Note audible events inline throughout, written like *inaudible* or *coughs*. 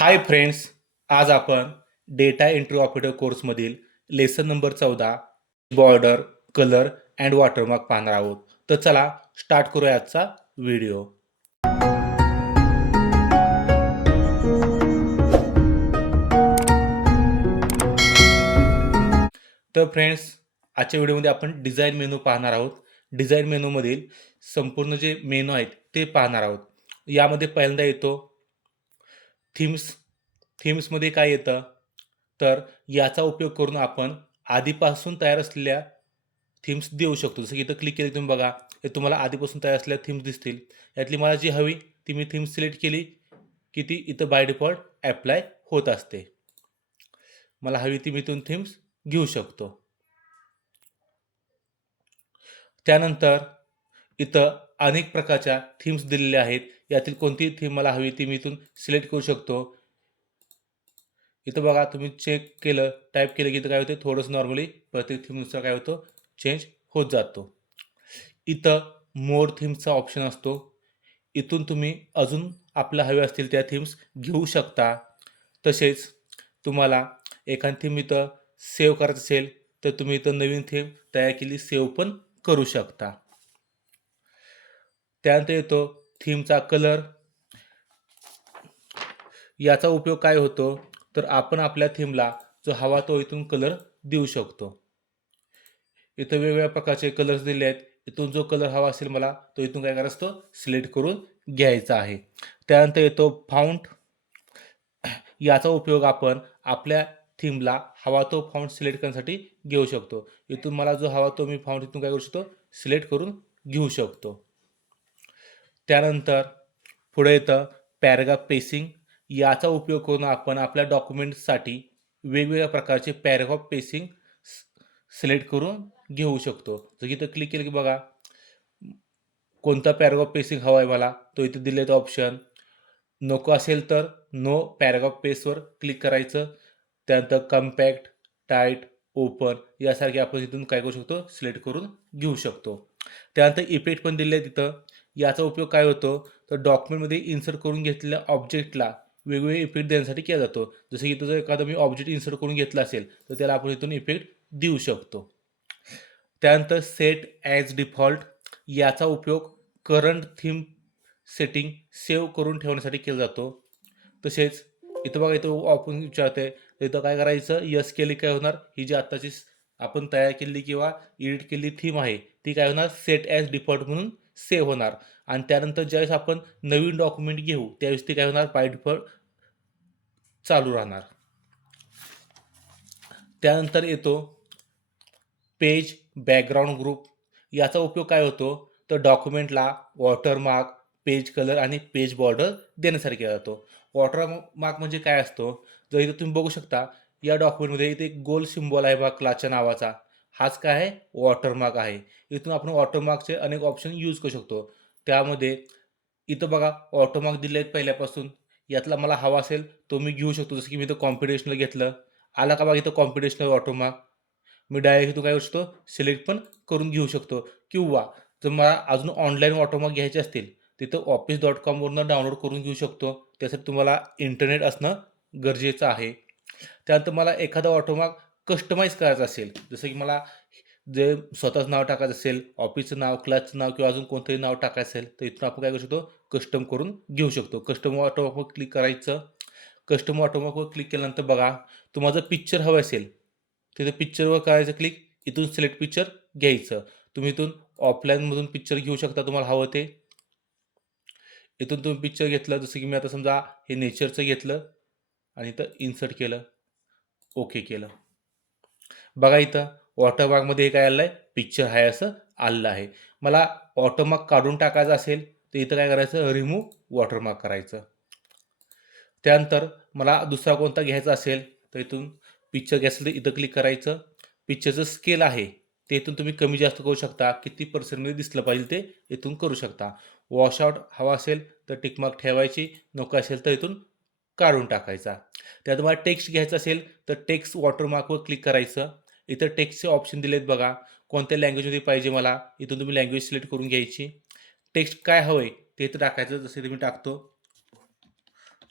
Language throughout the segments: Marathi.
हाय फ्रेंड्स आज आपण डेटा एंट्री ऑपरेटर कोर्समधील लेसन नंबर चौदा बॉर्डर कलर अँड वॉटरमार्क पाहणार आहोत. तर चला स्टार्ट करूया आजचा व्हिडिओ. तर फ्रेंड्स आजच्या व्हिडिओमध्ये आपण डिझाईन मेनू पाहणार आहोत. डिझाईन मेनूमधील संपूर्ण जे मेनू आहेत ते पाहणार आहोत. यामध्ये पहिल्यांदा येतो थीम्स थीम्समध्ये काय येतं? तर याचा उपयोग करून आपण आधीपासून तयार असलेल्या थीम्स देऊ शकतो. जसं की इथं क्लिक केलं तुम्ही बघा. हे तुम्हाला आधीपासून तयार असलेल्या थीम्स दिसतील. यातली मला जी हवी ती मी थीम सिलेक्ट केली की ती इथं बाय डिफॉल्ट ॲप्लाय होत असते. मला हवी ती मी इथून थीम्स घेऊ शकतो. त्यानंतर इथं अनेक प्रकारच्या थीम्स दिलेल्या आहेत. यातील कोणतीही थीम मला हवी ती मी इथून सिलेक्ट करू शकतो. इथं बघा तुम्ही चेक केलं टाईप केलं की इथं काय होतं थोडंसं नॉर्मली प्रत्येक थीमनुसार काय होतं? चेंज होत जातो. इथं मोर थीम्सचा ऑप्शन असतो. इथून तुम्ही अजून आपल्या हवे असतील त्या थीम्स घेऊ शकता. तसेच तुम्हाला एखादी थीम इथं सेव्ह करायचं असेल तर तुम्ही इथं नवीन थीम तयार केली सेव्ह पण करू शकता. त्यानंतर येतो थीमचा कलर. याचा उपयोग काय होतो? तर आपण आपल्या थीमला जो हवा तो इथून कलर देऊ शकतो. इथं वेगवेगळ्या प्रकारचे कलर्स दिले आहेत. इथून जो कलर हवा असेल मला तो इथून काय करायचं असतो? सिलेक्ट करून घ्यायचा आहे. त्यानंतर येतो फाउंट. याचा उपयोग आपण आपल्या थीमला हवा तो फाउंट सिलेक्ट करण्यासाठी घेऊ शकतो. इथून मला जो हवा तो मी फाउंट इथून काय करू शकतो? सिलेक्ट करून घेऊ शकतो. त्यानंतर पुढे येतं पॅराग्राफ पेसिंग. याचा उपयोग करून आपण आपल्या डॉक्युमेंटसाठी वेगवेगळ्या प्रकारचे पॅराग्राफ पेसिंग सिलेक्ट करून घेऊ शकतो. जर इथं क्लिक केलं की बघा कोणता पॅराग्राफ पेसिंग हवा आहे मला तो इथे दिले तो ऑप्शन नको असेल तर नो पॅराग्राफ पेसवर क्लिक करायचं. त्यानंतर कम्पॅक्ट टाईट ओपन यासारखे आपण इथून काय करू शकतो? सिलेक्ट करून घेऊ शकतो. त्यानंतर इफेक्ट पण दिले तिथं याचा उपयोग काय होतो? तर डॉक्युमेंटमध्ये इन्सर्ट करून घेतलेल्या ऑब्जेक्टला वेगवेगळे इफेक्ट देण्यासाठी केला जातो. जसं की इथं जर एखादं मी ऑब्जेक्ट इन्सर्ट करून घेतला असेल तर त्याला आपण इथून इफेक्ट देऊ शकतो. त्यानंतर सेट ॲज डिफॉल्ट याचा उपयोग करंट थीम सेटिंग सेव्ह करून ठेवण्यासाठी केला जातो. तसेच इथं बघा इथं आपण विचारते इथं काय करायचं? यस केली काय होणार? ही जी आत्ताची आपण तयार केलेली किंवा एडिट केलेली थीम आहे ती काय होणार? सेट ॲज डिफॉल्ट म्हणून सेव्ह होणार. आणि त्यानंतर ज्यावेळेस आपण नवीन डॉक्युमेंट घेऊ त्यावेळेस ते काय होणार? बाय चालू राहणार. त्यानंतर येतो पेज बॅकग्राऊंड ग्रुप याचा उपयोग काय होतो? तर डॉक्युमेंटला वॉटरमार्क पेज कलर आणि पेज बॉर्डर देण्यासारखे जातो वॉटरमार्क म्हणजे काय असतो? जर इथं तुम्ही बघू शकता या डॉक्युमेंटमध्ये इथे एक गोल सिम्बॉल आहे बा क्लाच्या नावाचा. हाच काय आहे? वॉटरमार्क आहे. इथून आपण वॉटरमार्कचे अनेक ऑप्शन यूज करू शकतो. त्यामध्ये इथं बघा वॉटरमार्क दिले आहेत पहिल्यापासून. यातला मला हवा असेल तो मी घेऊ शकतो. जसं की मी इथं कॉम्पिटिशनल घेतलं. आला का बघा इथं कॉम्पिटिशनल वॉटरमार्क मी डायरेक्ट इथून काय करू शकतो? सिलेक्ट पण करून घेऊ शकतो. किंवा जर मला अजून ऑनलाईन वॉटरमार्क घ्यायचे असतील तिथं ऑफिस डॉट कॉमवरनं डाउनलोड करून घेऊ शकतो. त्यासाठी तुम्हाला इंटरनेट असणं गरजेचं आहे. त्यानंतर मला एखादा वॉटरमार्क कस्टमाइज करायचं असेल. जसं की मला जे स्वतःचं नाव टाकायचं असेल ऑफिसचं नाव क्लासचं नाव किंवा अजून कोणतंही नाव टाकायचं असेल तर इथून आपण काय करू शकतो? कस्टम करून घेऊ शकतो. कस्टम ऑटोमॉकवर क्लिक करायचं. कस्टम ऑटोमॉकवर क्लिक केल्यानंतर बघा तुम्हाला जर पिक्चर हवं असेल तिथे पिक्चरवर करायचं क्लिक इथून सिलेक्ट पिक्चर घ्यायचं. तुम्ही इथून ऑफलाईनमधून पिक्चर घेऊ शकता तुम्हाला हवं ते. इथून तुम्ही पिक्चर घेतलं जसं की मी आता समजा हे नेचरचं घेतलं आणि इथं इन्सर्ट केलं. ओके केलं. बघा इथं वॉटरमार्कमध्ये हे काय आलं आहे? पिक्चर आहे असं आलेलं आहे. मला वॉटरमार्क काढून टाकायचं असेल तर इथं काय करायचं? रिमूव्ह वॉटरमार्क करायचं. त्यानंतर मला दुसरा कोणता घ्यायचा असेल तर इथून पिक्चर घ्यायचं तर इथं क्लिक करायचं. पिक्चरचं स्केल आहे ते इथून तुम्ही कमी जास्त करू शकता. किती पर्सेंटमध्ये दिसलं पाहिजे ते इथून करू शकता. वॉशआउट हवा असेल तर टिकमार्क ठेवायची. नको असेल तर इथून काढून टाकायचा. त्यात तुम्हाला टेक्स्ट घ्यायचं असेल तर टेक्स्ट वॉटरमार्कवर क्लिक करायचं. इथं टेक्स्टचे ऑप्शन दिलेत बघा. कोणत्या लँग्वेजमध्ये पाहिजे मला? इथून तुम्ही लँग्वेज सिलेक्ट करून घ्यायची. टेक्स्ट काय हवं आहे ते इथं टाकायचं. जसं तुम्ही टाकतो.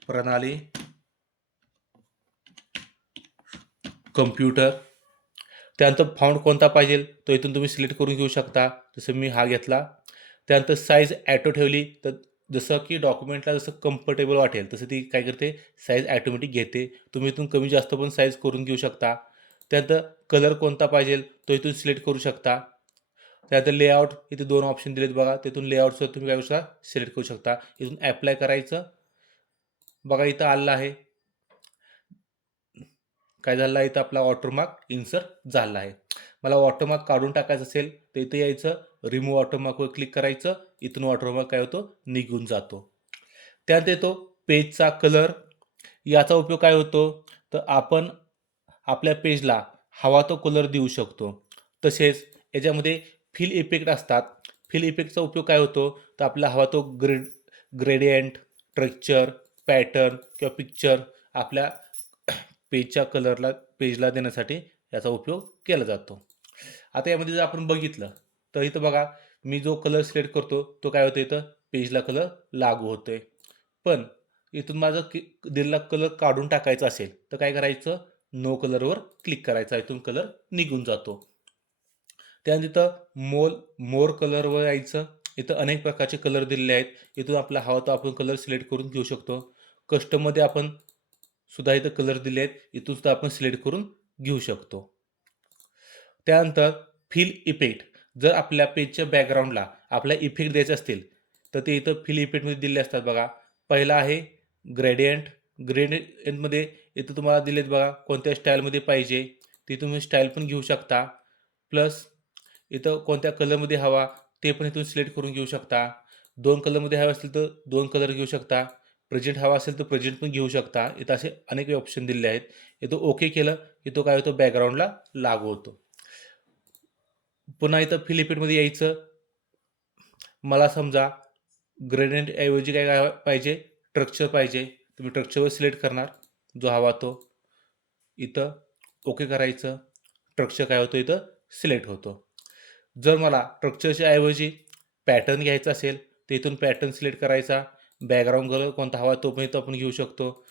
प्रणाली. कम्प्युटर त्यानंतर फाउंड कोणता पाहिजे? तो इथून तुम्ही सिलेक्ट करून घेऊ शकता. जसं मी हा घेतला. त्यानंतर साईज ॲटो ठेवली. तर जसं की डॉक्युमेंटला जसं कम्फर्टेबल वाटेल तसं ती काय करते? साईज ॲटोमॅटिक घेते. तुम्ही इथून कमी जास्त पण साईज करून घेऊ शकता. त्यानंतर कलर कोणता पाहिजे तो इथून सिलेक्ट करू शकता. त्यानंतर लेआउट इथे दोन ऑप्शन दिलेत बघा तिथून लेआउटसुद्धा तुम्ही काय करू शकता सिलेक्ट करू शकता. इथून ॲप्लाय करायचं. बघा इथं आलं आहे. काय झालं आहे? इथं आपला ऑटोमार्क इन्सर्ट झाला आहे. मला वॉटरमार्क काढून टाकायचं असेल तर इथे यायचं रिमूव्ह ऑटोमार्कवर क्लिक करायचं इथून ऑटोमार्क काय होतो? निघून जातो. त्यानंतर येतो पेजचा कलर याचा उपयोग काय होतो? तर आपण आपल्या पेजला हवा तो कलर देऊ शकतो. तसेच याच्यामध्ये फिल इफेक्ट असतात. फिल इफेक्टचा उपयोग काय होतो? तर आपला हवा तो ग्रेड ग्रेडियंट स्ट्रक्चर पॅटर्न किंवा पिक्चर आपल्या *coughs* पेजच्या कलरला पेजला देण्यासाठी याचा उपयोग केला जातो. आता यामध्ये जर आपण बघितलं तर इथं बघा मी जो कलर सिलेक्ट करतो तो काय होतो इथं? पेजला कलर लागू होतोय. पण इथून माझं कि दिलेला कलर काढून टाकायचा असेल तर काय करायचं? नो कलरवर क्लिक करायचा इथून कलर निघून जातो. त्यानंतर इथं मोल मोर कलरवर यायचं. इथं अनेक प्रकारचे कलर दिलेले आहेत. इथून आपला हवा तो आपण कलर सिलेक्ट करून घेऊ शकतो. कस्टममध्ये आपण सुद्धा इथं कलर दिले आहेत. इथून सुद्धा आपण सिलेक्ट करून घेऊ शकतो. त्यानंतर फिल इफेक्ट जर आपल्या पेजच्या बॅकग्राऊंडला आपल्या इफेक्ट द्यायचे असतील तर ते इथं फिल इफेक्टमध्ये दिले असतात बघा. पहिला आहे ग्रेडियंट ग्रेडियंटमध्ये इथं तुम्हाला दिलेत बघा कोणत्या स्टाईलमध्ये पाहिजे ते तुम्ही स्टाईल पण घेऊ शकता. प्लस इथं कोणत्या कलरमध्ये हवा ते पण इथून सिलेक्ट करून घेऊ शकता. दोन कलरमध्ये हवे असेल तर दोन कलर घेऊ शकता. प्रेझेंट हवा असेल तर प्रेझेंट पण घेऊ शकता. इथं असे अनेक ऑप्शन दिलेले आहेत. इथं ओके केलं की तो काय होतो बॅकग्राऊंडला लागू होतो. पुन्हा इथं फिलिपिटमध्ये यायचं. मला समजा ग्रेडियंट ऐवजी काय काय पाहिजे स्ट्रक्चर पाहिजे. तुम्ही स्ट्रक्चरवर सिलेक्ट करणार. जो हवा तो इथं ओके करायचं. ट्रक्चर काय होतं इथं? सिलेक्ट होतो. जर मला ट्रक्चरच्या ऐवजी पॅटर्न घ्यायचा असेल तर इथून पॅटर्न सिलेक्ट करायचा. बॅकग्राऊंड कलर कोणता हवा तो पण इथं आपण घेऊ शकतो.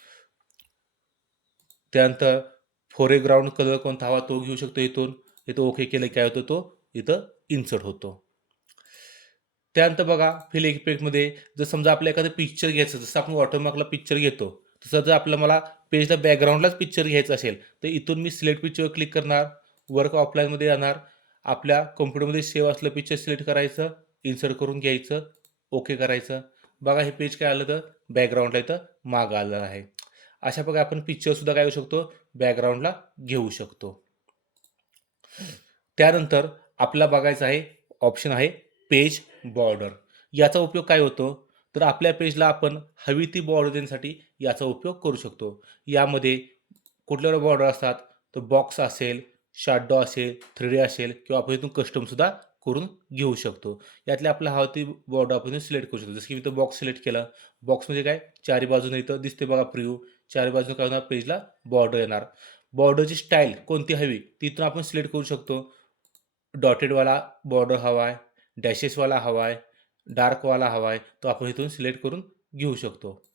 त्यानंतर फोरेग्राऊंड कलर कोणता हवा तो घेऊ शकतो इथून. इथं ओके केलं काय होतं तो? इथं इन्सर्ट होतो. त्यानंतर बघा फिल इफेक्टमध्ये जर समजा आपल्या एखादं पिक्चर घ्यायचं जसं आपण वॉटरमार्कला पिक्चर घेतो. तसं जर आपलं मला पेजला बॅकग्राऊंडलाच पिक्चर घ्यायचं असेल तर इथून मी सिलेक्ट पिक्चर क्लिक करणार वर्क ऑफलाईनमध्ये जाणार आपल्या कम्प्युटरमध्ये सेव्ह असलं पिक्चर सिलेक्ट करायचं इन्सर्ट करून घ्यायचं ओके करायचं. बघा हे पेज काय आलं तर बॅकग्राऊंडला इथं मागं आलं आहे. अशा प्रकारे आपण पिक्चरसुद्धा काय करू शकतो? बॅकग्राऊंडला घेऊ शकतो. त्यानंतर आपला बघायचं आहे ऑप्शन आहे पेज बॉर्डर याचा उपयोग काय होतो? तर आपल्या पेजला आपण हवी ती बॉर्डर देण्यासाठी याचा उपयोग करू शकतो. यामध्ये कुठल्या बॉर्डर असतात? तर बॉक्स असेल शाडो असेल थ्री डी असेल किंवा आपण इथून कस्टमसुद्धा करून घेऊ शकतो. यातले आपल्या हवा ती बॉर्डर आपण सिलेक्ट करू शकतो. जसं की मी तो बॉक्स सिलेक्ट केलं. म्हणजे काय? चारी बाजूने इथं दिसते बघा प्रिव्ह्यू चारी बाजूने काय होणार? पेजला बॉर्डर येणार. बॉर्डरची स्टाईल कोणती हवी? तिथून आपण सिलेक्ट करू शकतो. डॉटेडवाला बॉर्डर हवा आहे डॅशेसवाला हवा आहे डार्कवाला हवा आहे तो आपण इथून सिलेक्ट करून घेऊ शकतो.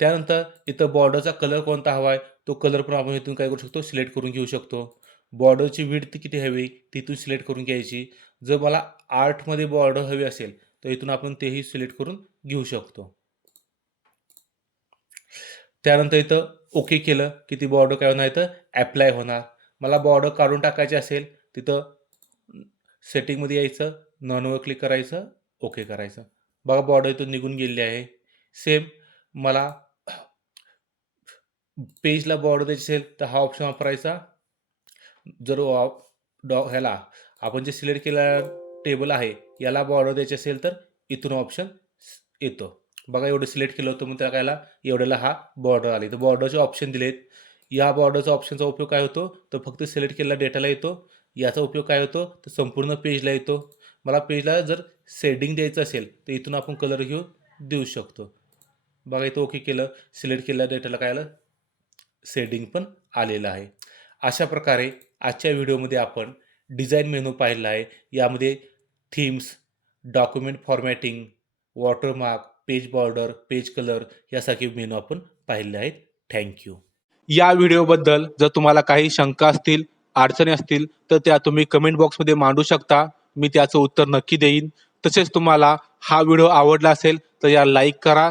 त्यानंतर इथं बॉर्डरचा कलर कोणता हवा आहे तो कलर पण आपण इथून काय करू शकतो सिलेक्ट करून घेऊ शकतो. बॉर्डरची विड्थ किती हवी तिथून सिलेक्ट करून घ्यायची. जर मला आर्टमध्ये बॉर्डर हवी असेल तर इथून आपण तेही सिलेक्ट करून घेऊ शकतो. त्यानंतर इथं ओके केलं की ती बॉर्डर काय होणार इथं ॲप्लाय होणार. मला बॉर्डर काढून टाकायची असेल तिथं सेटिंगमध्ये यायचं नॉनवर क्लिक करायचं ओके करायचं. बघा बॉर्डर इथून निघून गेलेली आहे. सेम मला पेजला बॉर्डर द्यायची असेल तर हा ऑप्शन वापरायचा. जर डॉ ह्याला आपण जे सिलेक्ट केलेला टेबल आहे याला बॉर्डर द्यायची असेल तर इथून ऑप्शन येतो. बघा एवढं सिलेक्ट केलं होतं मग त्या कायला एवढ्याला हा बॉर्डर आली. तर बॉर्डरचे ऑप्शन दिलेत. या बॉर्डरचा ऑप्शनचा उपयोग काय होतो? तर फक्त सिलेक्ट केलेला डेटाला येतो. याचा उपयोग काय होतो? तर संपूर्ण पेजला येतो. मला पेजला जर सेडिंग द्यायचं असेल तर इथून आपण कलर घेऊन देऊ शकतो. बघा इथं ओके केलं. सिलेक्ट केलेल्या डेटाला काय आलं? सेडिंग पण आलेलं आहे. अशा प्रकारे आजच्या व्हिडिओमध्ये आपण डिझाईन मेनू पाहिला आहे. यामध्ये themes document formatting watermark page border page colour यासारखे मेनू आपण पाहिले आहेत. थँक्यू या व्हिडिओबद्दल जर तुम्हाला काही शंका असतील अडचणी असतील तर त्या तुम्ही कमेंट बॉक्समध्ये मांडू शकता. मी त्याचं उत्तर नक्की देईन. तसेच तुम्हाला हा व्हिडिओ आवडला असेल तर या लाईक करा.